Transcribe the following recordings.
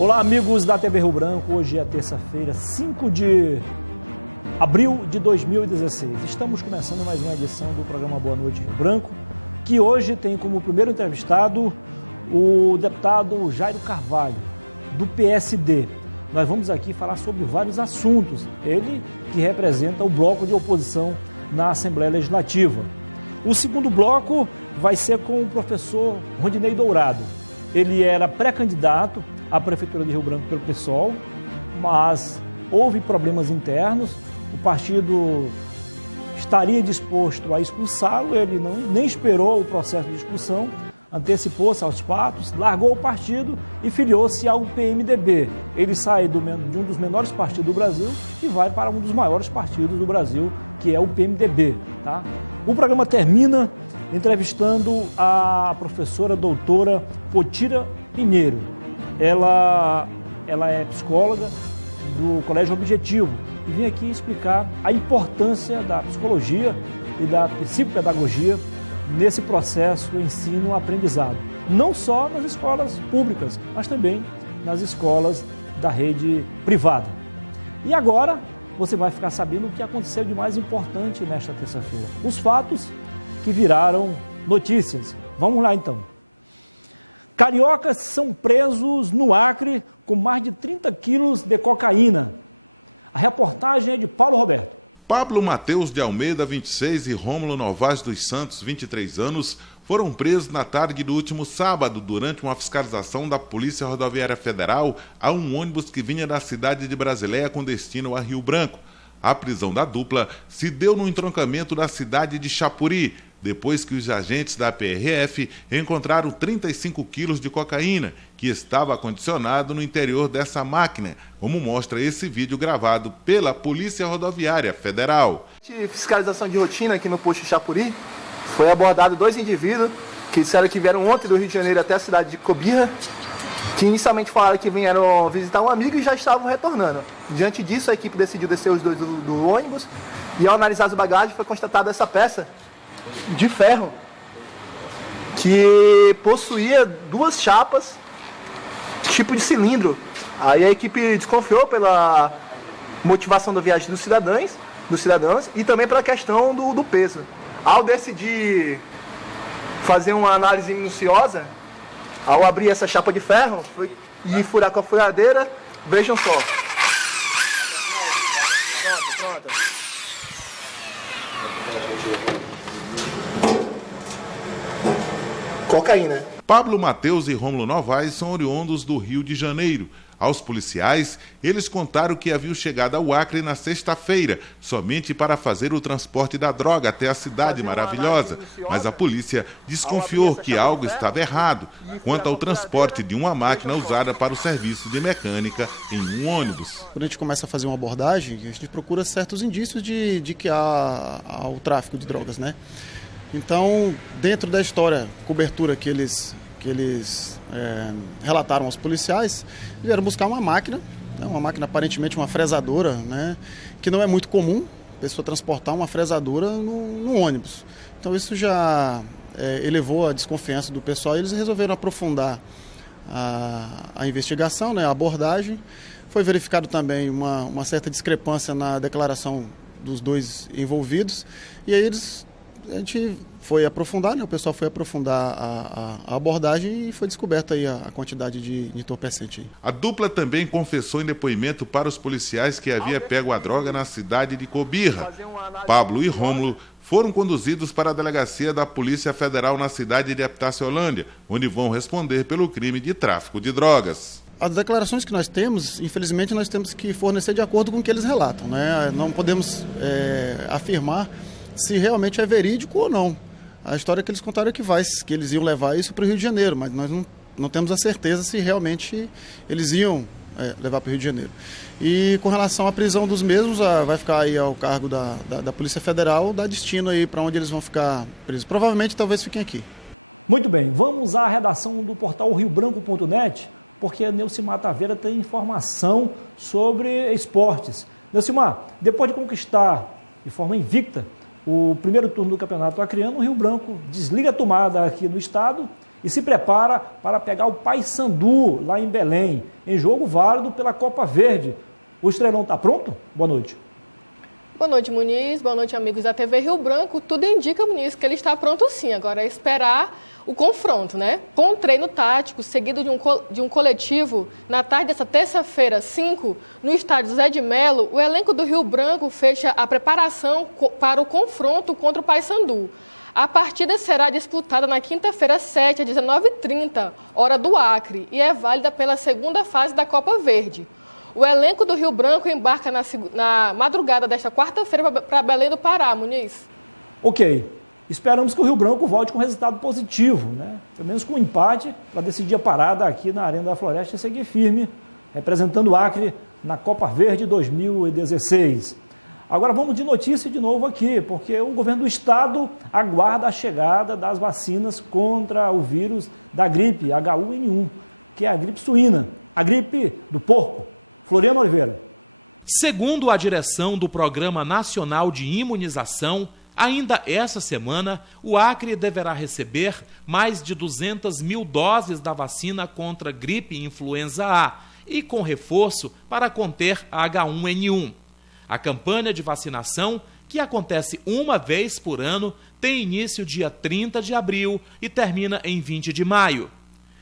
Olá, amigos da TV Rio Branco. Hoje é terça-feira, 5 de abril de 2016. Estamos começando mais uma edição do programa Boa Noite Rio Branco, que hoje tem como primeiro entrevistado o deputado Jairo Carvalho, do PSD. Nós vamos aqui falar sobre vários assuntos. Ele que representa o bloco de oposição na Assembleia Legislativa. O segundo bloco vai ser com o professor Rondinei Dourado. Ele era pré-candidato à Prefeitura de Rio Branco pelo PSOL, mas houve problemas internos, o partido estaria disposto a expulsá-lo, ele nem esperou o processo de expulsão, antecipou-se aos fatos, largou o partido e filiou-se ao PMDB. Ele sai de um dos menores partidos do Brasil e vai para um dos maiores partidos do Brasil, que é o PMDB. Tá? O programa termina entrevistando a professora doutora Potira Pinheiro. Ela é psicóloga do Colégio Objetivo e vem aqui explicar a importância da psicologia e da psicopedagogia nesse processo do ensino-aprendizado, não só nas escolas públicas, mas também nas escolas da rede privada. E agora você vai ficar sabendo o que aconteceu de mais importante nesta terça-feira, os fatos que viraram notícias. Vamos lá então. Cariocas são presos no Acre com mais de 30 quilos de cocaína. A reportagem é de Paulo Roberto. Pablo Mateus de Almeida, 26, e Rômulo Novaes dos Santos, 23 anos, foram presos na tarde do último sábado durante uma fiscalização da Polícia Rodoviária Federal a um ônibus que vinha da cidade de Brasileia com destino a Rio Branco. A prisão da dupla se deu no entroncamento da cidade de Chapuri, depois que os agentes da PRF encontraram 35 quilos de cocaína, que estava acondicionado no interior dessa máquina, como mostra esse vídeo gravado pela Polícia Rodoviária Federal. Fiscalização de rotina aqui no posto Chapuri, foi abordado 2 indivíduos que disseram que vieram ontem do Rio de Janeiro até a cidade de Cobirra, que inicialmente falaram que vieram visitar um amigo e já estavam retornando. Diante disso, a equipe decidiu descer os dois do ônibus e ao analisar as bagagens foi constatada essa peça de ferro que possuía 2 chapas tipo de cilindro. Aí a equipe desconfiou pela motivação da viagem dos cidadãos e também pela questão do peso. Ao decidir fazer uma análise minuciosa, ao abrir essa chapa de ferro e furar com a furadeira, vejam só. Pronto. Cocaína. Pablo Mateus e Rômulo Novaes são oriundos do Rio de Janeiro. Aos policiais, eles contaram que haviam chegado ao Acre na sexta-feira, somente para fazer o transporte da droga até a cidade maravilhosa. Mas a polícia desconfiou que algo estava errado quanto ao transporte de uma máquina usada para o serviço de mecânica em um ônibus. Quando a gente começa a fazer uma abordagem, a gente procura certos indícios de que há o tráfico de drogas, né? Então, dentro da história, cobertura que eles relataram aos policiais, vieram buscar uma máquina aparentemente uma fresadora, né, que não é muito comum a pessoa transportar uma fresadora no ônibus. Então isso já elevou a desconfiança do pessoal e eles resolveram aprofundar a investigação, né, a abordagem. Foi verificado também uma certa discrepância na declaração dos 2 envolvidos e aí a gente foi aprofundar, né? O pessoal foi aprofundar a abordagem e foi descoberta aí a quantidade de entorpecente. A dupla também confessou em depoimento para os policiais que havia pego a droga na cidade de Cobirra. Pablo e Rômulo foram conduzidos para a delegacia da Polícia Federal na cidade de Epitácio-Holândia, onde vão responder pelo crime de tráfico de drogas. As declarações que nós temos, infelizmente, nós temos que fornecer de acordo com o que eles relatam, né? Não podemos afirmar se realmente é verídico ou não. A história que eles contaram é que eles iam levar isso para o Rio de Janeiro, mas nós não temos a certeza se realmente eles iam levar para o Rio de Janeiro. E com relação à prisão dos mesmos, vai ficar aí ao cargo da Polícia Federal, dar destino aí para onde eles vão ficar presos. Provavelmente, talvez fiquem aqui. Muito bem, vamos à redação do portal riobranco.net, porque a Neucimar Taveira tem informação sobre esportes. Neucimar, depois de conquistar de forma invicta o primeiro turno do Campeonato Acreano, o Rio Branco desliga a tomada aqui no estado e se prepara para pegar o Paysandu lá em Belém, em jogo válido pela Copa Verde. O Estrelão está pronto? Boa noite. Boa noite, Muniz. Boa noite, amigos da TV Rio Branco. Tudo indica, Muniz, que ele está pronto sim. Agora é esperar o confronto, né? Com um treino tático, seguido de um coletivo, na tarde dessa terça-feira, 5, no estádio Zé de Melo, o elenco do Rio Branco fecha a preparação para o confronto contra o Paysandu. A partida será disputada na quinta-feira, 7, às 19h30, hora do Acre, e é válida pela segunda fase da Copa Verde. O elenco do Rio Branco embarca na madrugada desta quarta-feira para Belém do Pará, Muniz. Ok. Esperamos que o Rio Branco volte com resultado positivo, né? Pelo menos com um empate, para decidir a parada aqui na Arena da Floresta e seguir firme, representando o Acre na Copa Verde 2016. Agora vamos de notícia de novo aqui, porque o governo do estado aguarda a chegada das vacinas contra o vírus da gripe H1N1, que é a gripe suína, a gripe do porco. Floriano Oliveira. Segundo a direção do Programa Nacional de Imunização, ainda essa semana, o Acre deverá receber mais de 200 mil doses da vacina contra gripe e influenza A e com reforço para conter a H1N1. A campanha de vacinação, que acontece uma vez por ano, tem início dia 30 de abril e termina em 20 de maio.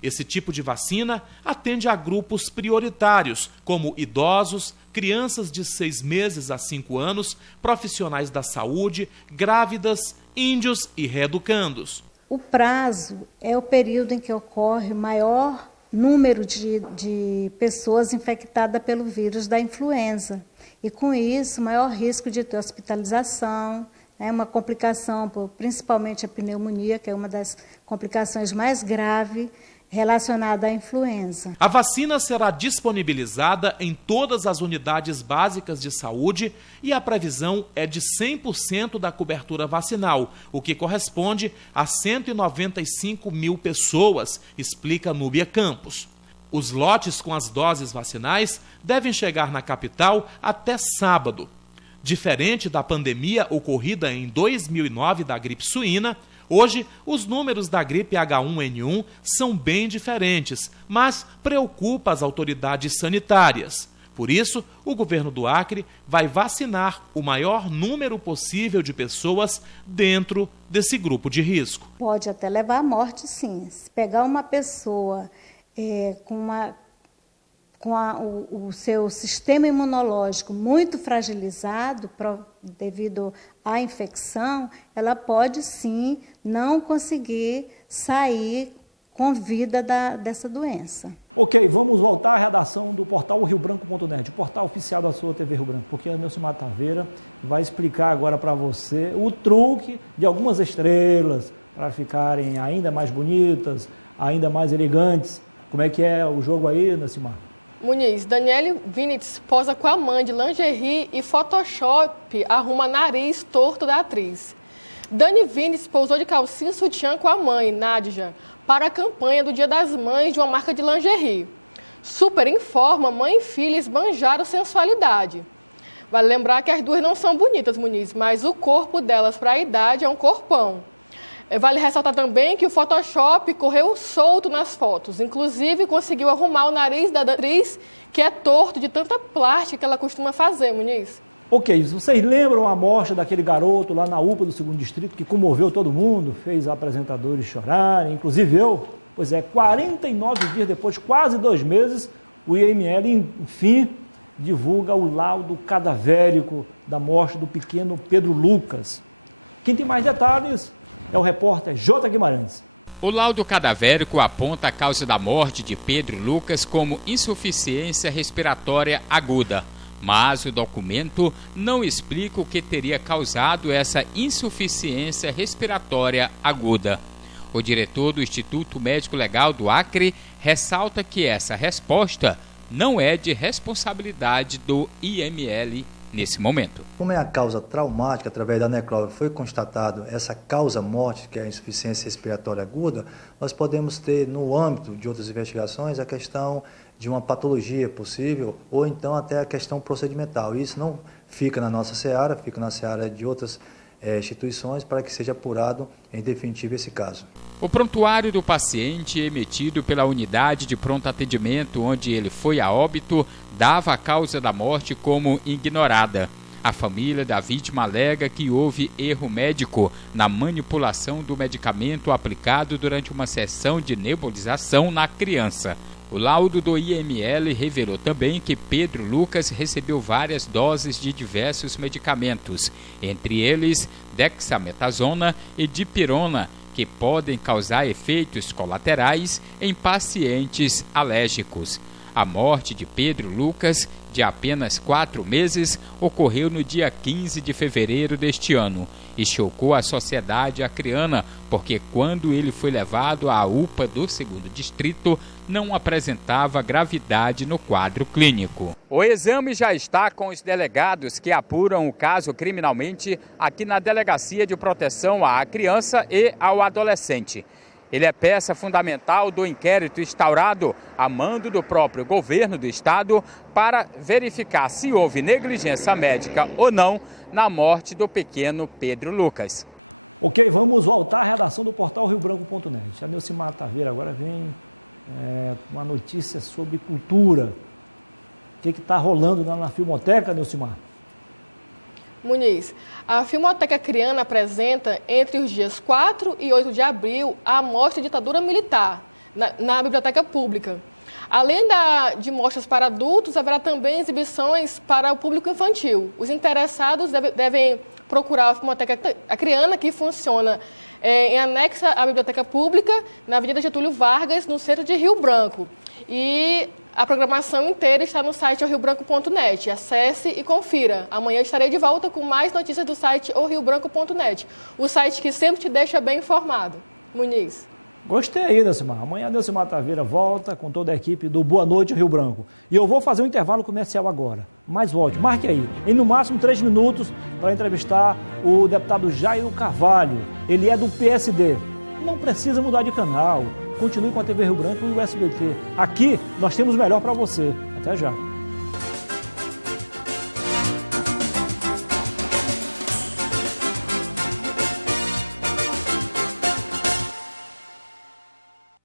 Esse tipo de vacina atende a grupos prioritários, como idosos, crianças de 6 meses a 5 anos, profissionais da saúde, grávidas, índios e reeducandos. O prazo é o período em que ocorre maior número de pessoas infectadas pelo vírus da influenza. E com isso, maior risco de ter hospitalização, uma complicação, principalmente a pneumonia, que é uma das complicações mais graves, relacionada à influenza. A vacina será disponibilizada em todas as unidades básicas de saúde e a previsão é de 100% da cobertura vacinal, o que corresponde a 195 mil pessoas, explica Núbia Campos. Os lotes com as doses vacinais devem chegar na capital até sábado. Diferente da pandemia ocorrida em 2009 da gripe suína, hoje, os números da gripe H1N1 são bem diferentes, mas preocupa as autoridades sanitárias. Por isso, o governo do Acre vai vacinar o maior número possível de pessoas dentro desse grupo de risco. Pode até levar à morte, sim. Se pegar uma pessoa o seu sistema imunológico muito fragilizado devido à infecção, ela pode sim não conseguir sair com vida dessa doença. Ok, vamos voltar à redação do portal riobranco.net, o portal oficial da sua TV Rio Branco, porque a Nilson Mataveira vai explicar agora para você o truque de algumas estrelas para ficarem ainda mais bonitas, ainda mais elegantes. Como é que é o jogo aí, Nacimar? Muniz, Daniele Vinitz posa com a mãe de lingerie e Photoshop arruma nariz torto da atriz. Dani Vinitz pousou de calcinha e sutiã com a mãe, Nádja, para a campanha do Dia das Mães de uma marca de lingerie. Super informa, mãe e filha esbanjaram sensualidade. Vale lembrar que as duas não são bonitas, Muniz, mas o corpo delas para a idade é um corpão. Vale ressaltar também que o Photoshop correu solto nas fotos. Inclusive, conseguiu arrumar o nariz da atriz, que é torto de tanta plástica que ela costuma fazer, Muniz. Ok, vocês lembram a morte daquele garoto lá na UPA do 2º Distrito, que comoveu todo mundo, fez apresentadores chorarem, inclusive eu? Pois é, 49 dias depois, quase 2 meses, o IML, enfim, divulga o laudo cadavérico da morte do pequeno Pedro Lucas. Quem tem mais detalhes é o repórter J. Guimarães. O laudo cadavérico aponta a causa da morte de Pedro Lucas como insuficiência respiratória aguda, mas o documento não explica o que teria causado essa insuficiência respiratória aguda. O diretor do Instituto Médico Legal do Acre ressalta que essa resposta não é de responsabilidade do IML nesse momento. Como é a causa traumática, através da necrose foi constatado essa causa-morte, que é a insuficiência respiratória aguda, nós podemos ter, no âmbito de outras investigações, a questão de uma patologia possível, ou então até a questão procedimental. Isso não fica na nossa seara, fica na seara de outras instituições para que seja apurado em definitivo esse caso. O prontuário do paciente, emitido pela unidade de pronto atendimento onde ele foi a óbito, dava a causa da morte como ignorada. A família da vítima alega que houve erro médico na manipulação do medicamento aplicado durante uma sessão de nebulização na criança. O laudo do IML revelou também que Pedro Lucas recebeu várias doses de diversos medicamentos, entre eles dexametasona e dipirona, que podem causar efeitos colaterais em pacientes alérgicos. A morte de Pedro Lucas, de apenas 4 meses, ocorreu no dia 15 de fevereiro deste ano e chocou a sociedade acreana, porque quando ele foi levado à UPA do 2º Distrito, não apresentava gravidade no quadro clínico. O exame já está com os delegados que apuram o caso criminalmente aqui na Delegacia de Proteção à Criança e ao Adolescente. Ele é peça fundamental do inquérito instaurado a mando do próprio governo do estado para verificar se houve negligência médica ou não na morte do pequeno Pedro Lucas. Ok, vamos voltar à redação do portal riobranco.net. A Neucimar Taveira agora vem uma notícia sobre cultura. O que está rolando lá na Filmoteca, Neucimar? Muniz, a Filmoteca Acreana apresenta, entre os dias 4 e 8 de abril, a mostra Ditadura Militar, na Biblioteca Pública. Além de mostras para adultos, haverá também exibições para o público infantil. Os interessados devem procurar a Filmoteca Acreana, que funciona em anexa à Biblioteca Pública, na Avenida Getúlio Vargas, no centro de Rio Branco. E a programação inteira está no site riobranco.net. Acesse e confira. Amanhã estarei de volta com mais notícias do site riobranco.net, o site que sempre te deixa bem informado. Muniz. Gostei aí, Neucimar. Amanhã a Neucimar Taveira volta com toda a equipe do Boa Noite Rio Branco. E eu vou fazer um intervalo comercial agora. Mas volte, marque aí, em no máximo 3 minutos, para entrevistar o deputado Jairo Carvalho. Ele é do PSD. Não precisa mudar de canal. Continue com a TV Rio Branco e o SBT. Aqui nós temos o melhor para você. Até já.